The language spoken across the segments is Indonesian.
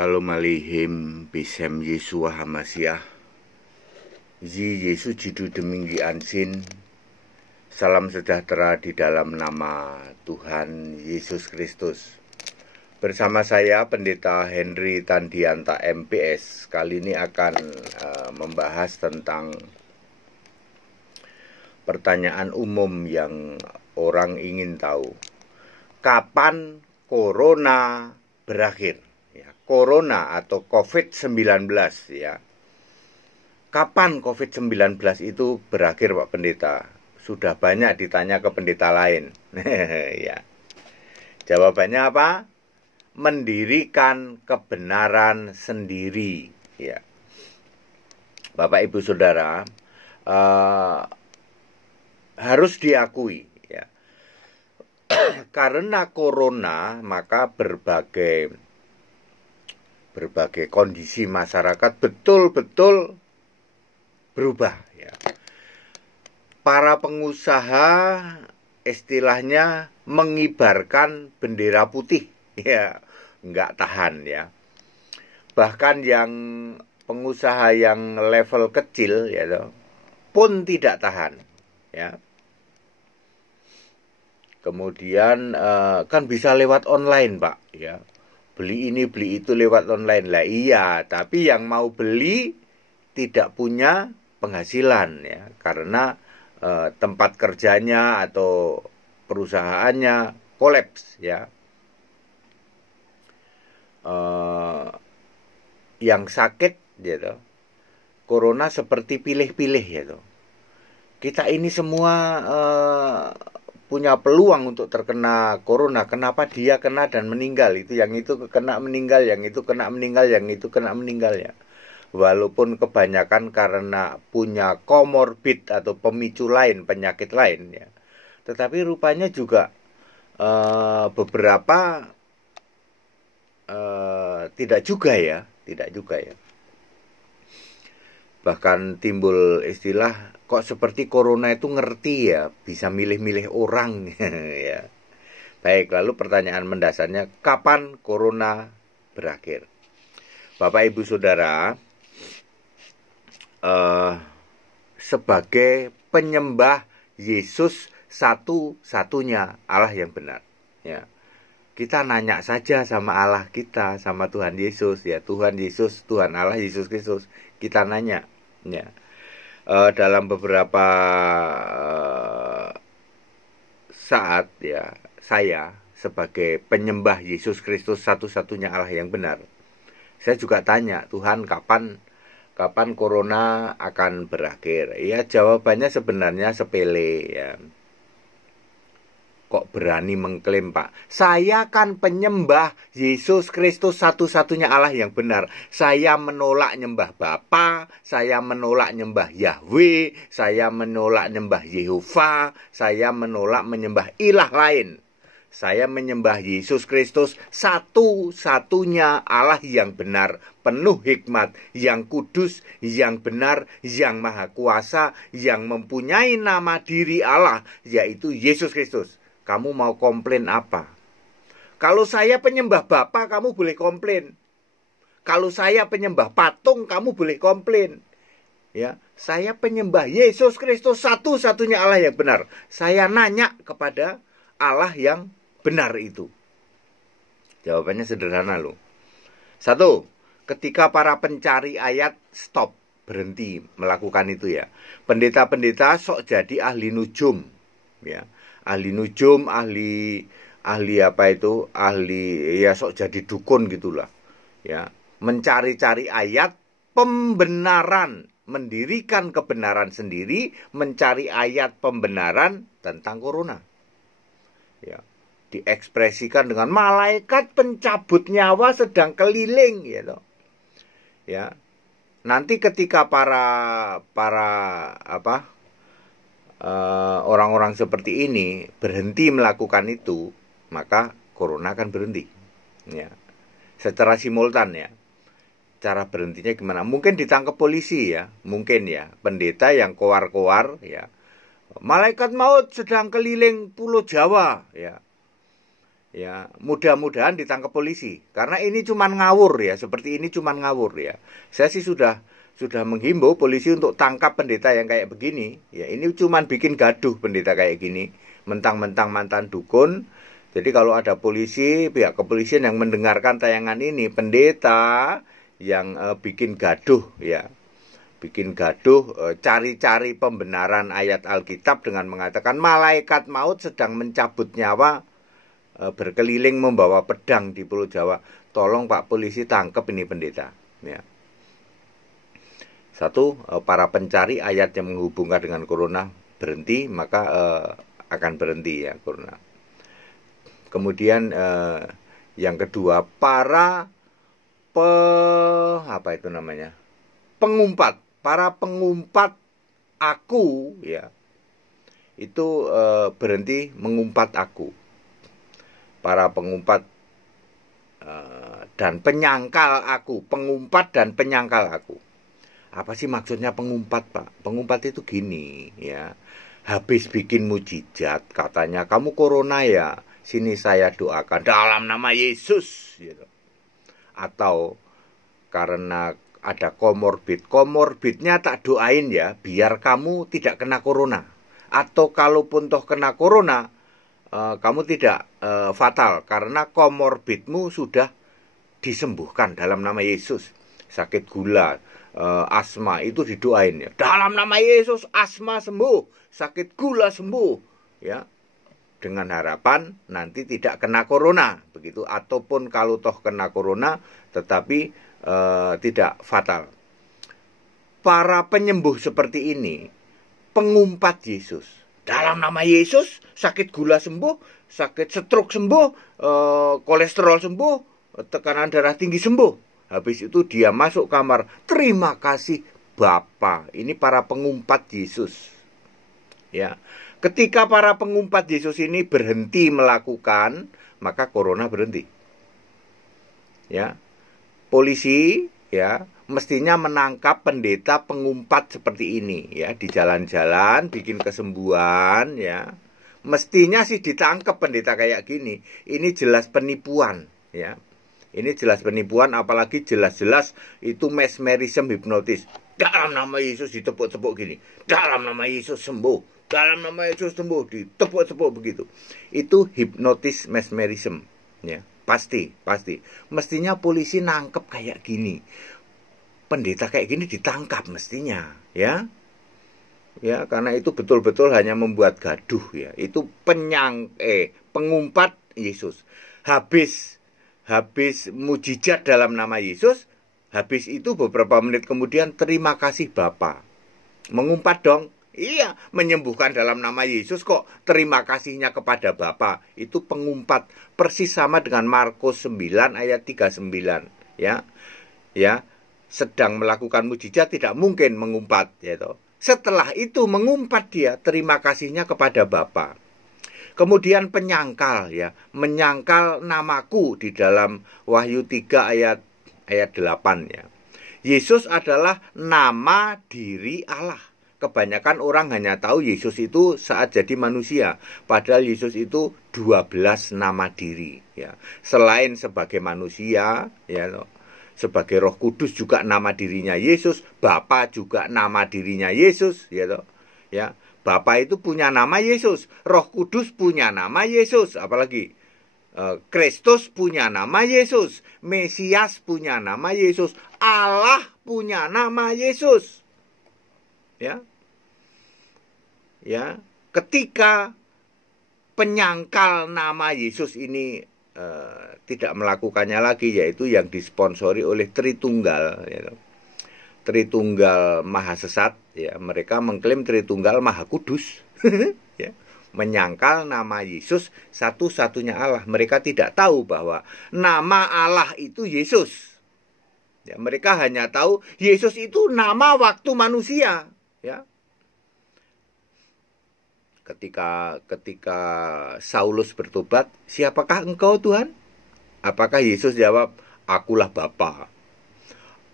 Shalom Aleichem, Bisem Yeshua Hamasiah, Zi Yesus Jidu Deminggi Ansin. Salam sejahtera di dalam nama Tuhan Yesus Kristus. Bersama saya Pendeta Henry Tandianta MPS. Kali ini akan membahas tentang pertanyaan umum yang orang ingin tahu. Kapan corona berakhir? Corona atau COVID-19 ya. Kapan COVID-19 itu berakhir Pak Pendeta? Sudah banyak ditanya ke pendeta lain. Ya. Jawabannya apa? Mendirikan kebenaran sendiri ya. Bapak Ibu Saudara, harus diakui ya. Karena corona maka berbagai kondisi masyarakat betul-betul berubah ya. Para pengusaha istilahnya mengibarkan bendera putih ya, nggak tahan ya. Bahkan yang pengusaha yang level kecil ya pun tidak tahan ya. Kemudian kan bisa lewat online Pak ya. Beli ini, beli itu lewat online. Lah iya, tapi yang mau beli tidak punya penghasilan ya, karena tempat kerjanya atau perusahaannya kolaps ya. Yang sakit gitu. Corona seperti pilih-pilih gitu. Kita ini semua punya peluang untuk terkena corona. Kenapa dia kena dan meninggal? Itu yang itu kena meninggal, yang itu kena meninggal, yang itu kena meninggal ya. Walaupun kebanyakan karena punya komorbid atau pemicu lain, penyakit lain ya. Tetapi rupanya juga beberapa tidak juga ya. Bahkan timbul istilah, kok seperti corona itu ngerti ya, bisa milih-milih orang ya. Baik, lalu pertanyaan mendasarnya, kapan corona berakhir? Bapak Ibu Saudara, sebagai penyembah Yesus satu-satunya Allah yang benar ya. Kita nanya saja sama Allah kita, sama Tuhan Yesus ya, Tuhan Yesus, Tuhan Allah Yesus Kristus. Kita nanya ya. Dalam beberapa saat ya, saya sebagai penyembah Yesus Kristus satu-satunya Allah yang benar, saya juga tanya, Tuhan kapan corona akan berakhir? Ya jawabannya sebenarnya sepele ya. Kok berani mengklaim Pak? Saya kan penyembah Yesus Kristus satu-satunya Allah yang benar. Saya menolak nyembah Bapa, saya menolak nyembah Yahweh, saya menolak nyembah Yehova, saya menolak menyembah ilah lain. Saya menyembah Yesus Kristus satu-satunya Allah yang benar, penuh hikmat, yang kudus, yang benar, yang maha kuasa, yang mempunyai nama diri Allah, yaitu Yesus Kristus. Kamu mau komplain apa? Kalau saya penyembah Bapa, kamu boleh komplain. Kalau saya penyembah patung, kamu boleh komplain. Ya, saya penyembah Yesus Kristus satu-satunya Allah yang benar. Saya nanya kepada Allah yang benar itu. Jawabannya sederhana loh. Satu, ketika para pencari ayat stop, berhenti melakukan itu ya. Pendeta-pendeta sok jadi ahli nujum ya. Ahli nujum, ahli apa itu? Ahli ya sok jadi dukun gitulah. Ya, mencari-cari ayat pembenaran, mendirikan kebenaran sendiri, mencari ayat pembenaran tentang corona. Ya, diekspresikan dengan malaikat pencabut nyawa sedang keliling gitu. Ya. Nanti ketika para orang-orang seperti ini berhenti melakukan itu, maka corona akan berhenti ya. Secara simultan ya. Cara berhentinya gimana? Mungkin ditangkap polisi ya, mungkin ya, pendeta yang koar-koar ya. Malaikat maut sedang keliling pulau Jawa ya. Ya, mudah-mudahan ditangkap polisi karena ini cuman ngawur ya, seperti ini cuman ngawur ya. Saya sih sudah menghimbau polisi untuk tangkap pendeta yang kayak begini. Ya, ini cuman bikin gaduh pendeta kayak gini, mentang-mentang mantan dukun. Jadi kalau ada polisi, pihak kepolisian yang mendengarkan tayangan ini, pendeta yang bikin gaduh ya, bikin gaduh, cari-cari pembenaran ayat Alkitab dengan mengatakan malaikat maut sedang mencabut nyawa, berkeliling membawa pedang di Pulau Jawa. Tolong Pak polisi tangkap ini pendeta ya. Satu, para pencari ayat yang menghubungkan dengan corona berhenti, maka akan berhenti ya corona. Kemudian yang kedua, para pengumpat, para pengumpat aku ya, itu berhenti mengumpat aku. Para pengumpat dan penyangkal aku, pengumpat dan penyangkal aku. Apa sih maksudnya pengumpat, Pak? Pengumpat itu gini ya. Habis bikin mujizat katanya kamu corona ya, sini saya doakan dalam nama Yesus gitu. Atau karena ada komorbidnya tak doain ya biar kamu tidak kena corona. Atau kalaupun toh kena corona, kamu tidak fatal karena komorbidmu sudah disembuhkan dalam nama Yesus. Sakit gula, asma itu didoain ya. Dalam nama Yesus asma sembuh, sakit gula sembuh ya. Dengan harapan nanti tidak kena corona begitu, ataupun kalau toh kena corona tetapi tidak fatal. Para penyembuh seperti ini pengumpat Yesus. Dalam nama Yesus, sakit gula sembuh, sakit stroke sembuh, kolesterol sembuh, tekanan darah tinggi sembuh. Habis itu dia masuk kamar, terima kasih Bapa. Ini para pengumpat Yesus. Ya, ketika para pengumpat Yesus ini berhenti melakukan, maka corona berhenti. Ya, polisi ya mestinya menangkap pendeta pengumpat seperti ini ya, di jalan-jalan bikin kesembuhan ya. Mestinya sih ditangkap pendeta kayak gini. Ini jelas penipuan ya. Ini jelas penipuan, apalagi jelas-jelas itu mesmerism, hipnotis. Dalam nama Yesus ditepuk-tepuk gini. Dalam nama Yesus sembuh. Dalam nama Yesus sembuh, ditepuk-tepuk begitu. Itu hipnotis mesmerism ya. Pasti. Mestinya polisi nangkep kayak gini. Pendeta kayak gini ditangkap mestinya ya. Ya, karena itu betul-betul hanya membuat gaduh ya. Itu pengumpat Yesus. Habis mujizat dalam nama Yesus, habis itu beberapa menit kemudian terima kasih Bapa. Mengumpat dong. Iya, menyembuhkan dalam nama Yesus kok terima kasihnya kepada Bapa. Itu pengumpat, persis sama dengan Markus 9 ayat 39 ya. Ya, sedang melakukan mujizat tidak mungkin mengumpat ya toh. Setelah itu mengumpat dia terima kasihnya kepada Bapa. Kemudian penyangkal ya, menyangkal namaku di dalam Wahyu 3 ayat 8 ya. Yesus adalah nama diri Allah. Kebanyakan orang hanya tahu Yesus itu saat jadi manusia, padahal Yesus itu 12 nama diri ya. Selain sebagai manusia ya, sebagai Roh Kudus juga nama dirinya Yesus, Bapa juga nama dirinya Yesus ya toh. Ya, Bapa itu punya nama Yesus, Roh Kudus punya nama Yesus, apalagi Kristus punya nama Yesus, Mesias punya nama Yesus, Allah punya nama Yesus. Ya. Ya, ketika penyangkal nama Yesus ini tidak melakukannya lagi, yaitu yang disponsori oleh Tritunggal ya. Tritunggal Maha Sesat ya, mereka mengklaim Tritunggal Maha Kudus ya, menyangkal nama Yesus satu-satunya Allah. Mereka tidak tahu bahwa nama Allah itu Yesus ya, mereka hanya tahu Yesus itu nama waktu manusia ya. Ketika Saulus bertobat, siapakah engkau Tuhan? Apakah Yesus jawab, akulah Bapa,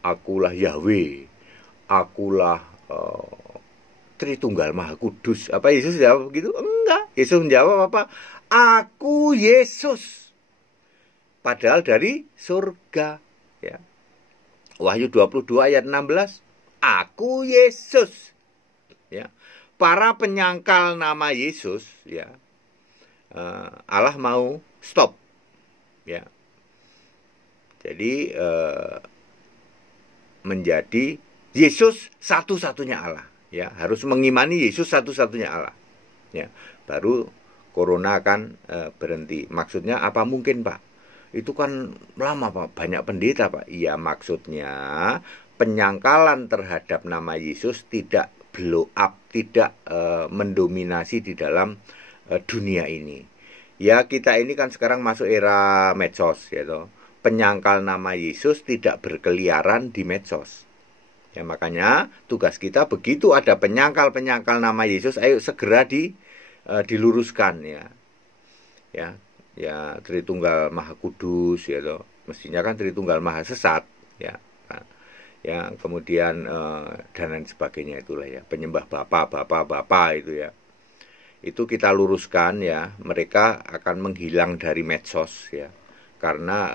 akulah Yahweh, akulah Tritunggal Maha Kudus. Apa Yesus jawab begitu? Enggak. Yesus menjawab apa? Aku Yesus. padahal dari surga. Ya. Wahyu 22 ayat 16, aku Yesus. Ya. Para penyangkal nama Yesus, ya, Allah mau stop. Ya. Jadi menjadi Yesus satu-satunya Allah. Ya, harus mengimani Yesus satu-satunya Allah. Ya, baru corona akan berhenti. Maksudnya apa mungkin, Pak? Itu kan lama, Pak. Banyak pendeta, Pak. Iya, maksudnya penyangkalan terhadap nama Yesus tidak blow up, tidak mendominasi di dalam dunia ini. Ya, kita ini kan sekarang masuk era medsos, gitu. Penyangkal nama Yesus tidak berkeliaran di medsos. Ya, makanya tugas kita begitu ada penyangkal nama Yesus, ayo segera diluruskan, ya. Ya, Tritunggal Maha Kudus, ya toh. Mestinya kan Tritunggal Maha Sesat, ya. Nah, ya, kemudian dan lain sebagainya itulah, ya. Penyembah bapak itu, ya. Itu kita luruskan, ya. Mereka akan menghilang dari medsos, ya. Karena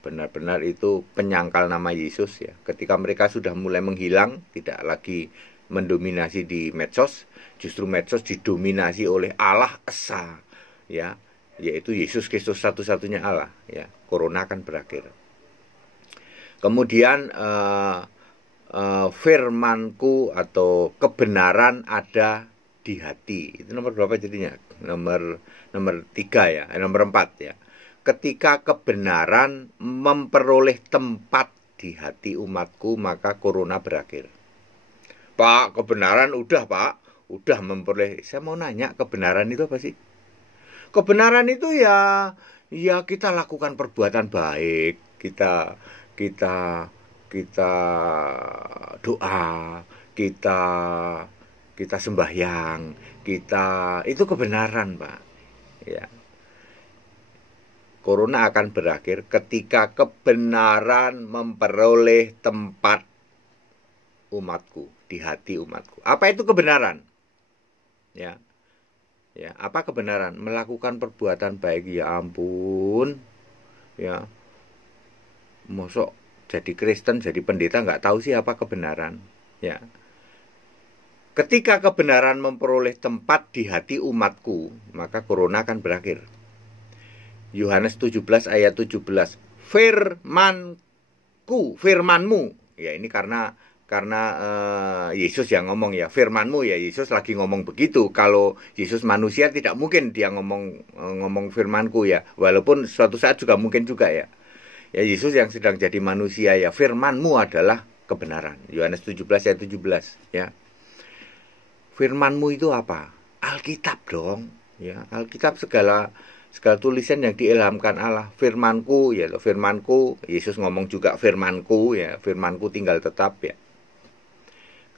benar-benar itu penyangkal nama Yesus, ya. Ketika mereka sudah mulai menghilang, tidak lagi mendominasi di medsos, justru medsos didominasi oleh Allah Esa, ya, yaitu Yesus Kristus satu-satunya Allah, ya. Corona akan berakhir. Kemudian firmanku atau kebenaran ada di hati. Itu nomor berapa jadinya? Nomor 3, ya, nomor 4, ya. Ketika kebenaran memperoleh tempat di hati umatku, maka corona berakhir. Pak, kebenaran udah, Pak. Udah memperoleh. Saya mau nanya, kebenaran itu apa sih? Kebenaran itu ya kita lakukan perbuatan baik, kita doa, kita sembahyang, itu kebenaran, Pak. Ya. Corona akan berakhir ketika kebenaran memperoleh tempat umatku, di hati umatku. Apa itu kebenaran? Ya. Ya, apa kebenaran? Melakukan perbuatan baik, ya ampun. Ya. Mosok jadi Kristen, jadi pendeta nggak tahu sih apa kebenaran. Ya. Ketika kebenaran memperoleh tempat di hati umatku, maka corona akan berakhir. Yohanes 17 ayat 17. Firmanmu. Ya, ini karena Yesus yang ngomong, ya. Firmanmu, ya, Yesus lagi ngomong begitu. Kalau Yesus manusia tidak mungkin dia ngomong firmanku, ya. Walaupun suatu saat juga mungkin juga, ya. Ya, Yesus yang sedang jadi manusia, ya. Firmanmu adalah kebenaran. Yohanes 17 ayat 17, ya. Firmanmu itu apa? Alkitab dong, ya. Alkitab segala tulisan yang diilhamkan Allah. Firmanku, ya, firmanku. Yesus ngomong juga firmanku, ya. Firmanku tinggal tetap, ya.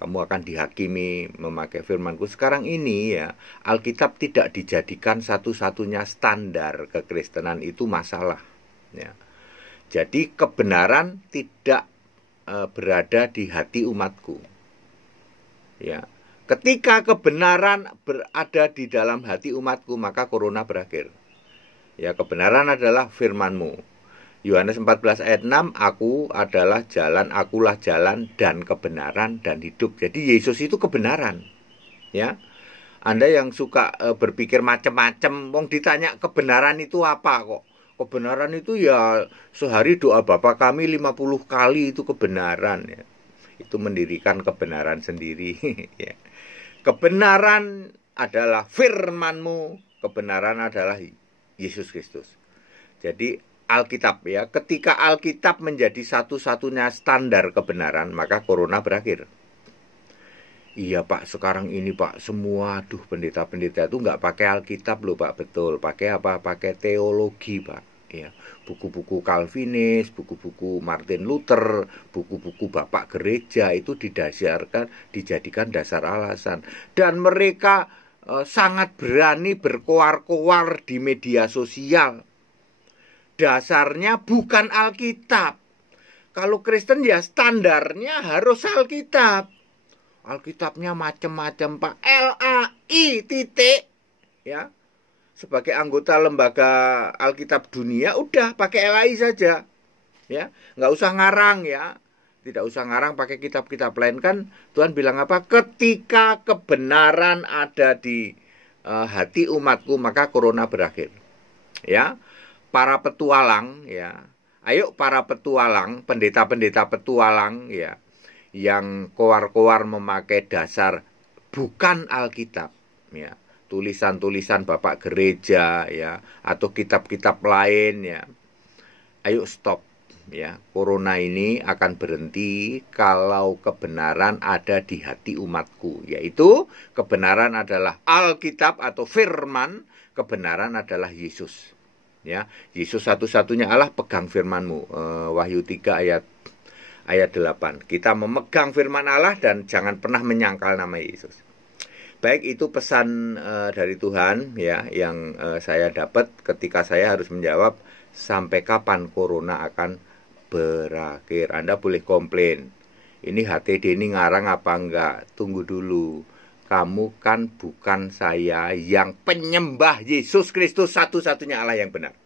Kamu akan dihakimi memakai firmanku. Sekarang ini, ya, Alkitab tidak dijadikan satu-satunya standar kekristenan, itu masalah, ya. Jadi kebenaran tidak berada di hati umatku, ya. Ketika kebenaran berada di dalam hati umatku, maka corona berakhir. Ya, kebenaran adalah firmanmu. Yohanes 14 ayat 6, aku adalah jalan, akulah jalan dan kebenaran dan hidup. Jadi Yesus itu kebenaran, ya. Anda yang suka berpikir macam-macam, wong ditanya kebenaran itu apa kok? Kebenaran itu ya sehari doa Bapa kami 50 kali, itu kebenaran, ya. Itu mendirikan kebenaran sendiri. Ya. Kebenaran adalah firmanmu, kebenaran adalah Yesus Kristus. Jadi Alkitab, ya, ketika Alkitab menjadi satu-satunya standar kebenaran, maka corona berakhir. Iya, Pak, sekarang ini, Pak, semua pendeta-pendeta itu nggak pakai Alkitab loh, Pak. Betul, pakai apa? Pakai teologi, Pak. Ya, buku-buku Calvinis, buku-buku Martin Luther, buku-buku Bapak Gereja itu dijadikan dasar alasan. Dan mereka sangat berani berkoar-koar di media sosial. Dasarnya bukan Alkitab. Kalau Kristen ya standarnya harus Alkitab. Alkitabnya macam-macam, Pak. LAI titik, ya. sebagai anggota lembaga Alkitab dunia, udah pakai LAI saja. Ya, nggak usah ngarang ya. Tidak usah ngarang pakai kitab-kitab lain. Kan Tuhan bilang apa? Ketika kebenaran ada di hati umatku, maka corona berakhir. Ya, para petualang ya. Ayo para petualang, pendeta-pendeta petualang ya, yang koar-koar memakai dasar bukan Alkitab ya, tulisan-tulisan bapak gereja ya, atau kitab-kitab lain ya. Ayo stop ya. Corona ini akan berhenti kalau kebenaran ada di hati umatku, yaitu kebenaran adalah Alkitab atau firman, kebenaran adalah Yesus. Ya, Yesus satu-satunya Allah, pegang firman-Mu. Wahyu 3 ayat 8. Kita memegang firman Allah dan jangan pernah menyangkal nama Yesus. Baik, itu pesan dari Tuhan ya yang saya dapat ketika saya harus menjawab sampai kapan corona akan berakhir. Anda boleh komplain, ini HTD ini ngarang apa enggak? Tunggu dulu. Kamu kan bukan saya yang penyembah Yesus Kristus satu-satunya Allah yang benar.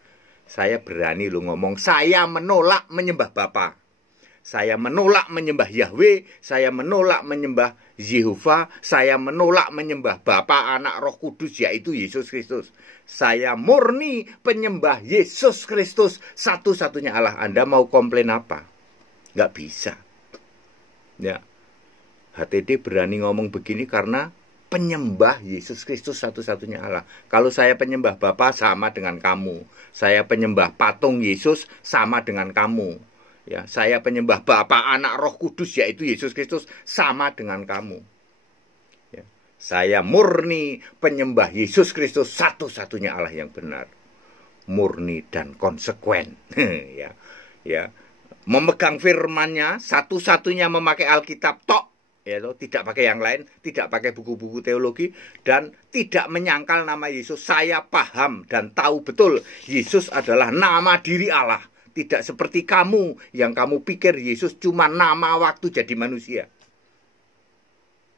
Saya berani lu ngomong, saya menolak menyembah Bapa. Saya menolak menyembah Yahweh, saya menolak menyembah Yehova, saya menolak menyembah Bapa, Anak, Roh Kudus, yaitu Yesus Kristus. Saya murni penyembah Yesus Kristus satu-satunya Allah. Anda mau komplain apa? Nggak bisa. Ya. HTD berani ngomong begini karena penyembah Yesus Kristus satu-satunya Allah. Kalau saya penyembah Bapa sama dengan kamu. Saya penyembah patung Yesus sama dengan kamu. Ya, saya penyembah Bapa, Anak, Roh Kudus, yaitu Yesus Kristus sama dengan kamu. Ya. Saya murni penyembah Yesus Kristus satu-satunya Allah yang benar. Murni dan konsekuen. Ya. Ya. Memegang firman-Nya, satu-satunya memakai Alkitab tok. Ya, tidak pakai yang lain, tidak pakai buku-buku teologi, dan tidak menyangkal nama Yesus. Saya paham dan tahu betul Yesus adalah nama diri Allah. Tidak seperti kamu yang kamu pikir Yesus cuma nama waktu jadi manusia.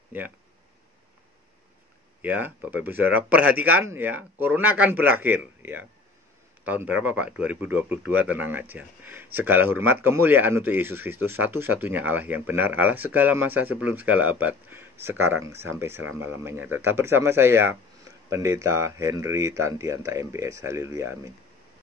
Ya. Ya, Bapak Ibu Saudara, perhatikan ya, corona akan berakhir ya. Tahun berapa Pak? 2022, tenang aja. Segala hormat kemuliaan untuk Yesus Kristus, satu-satunya Allah yang benar, Allah segala masa sebelum segala abad, sekarang sampai selama-lamanya. Tetap bersama saya, Pendeta Henry Tandianta MBS. Haleluya, amin.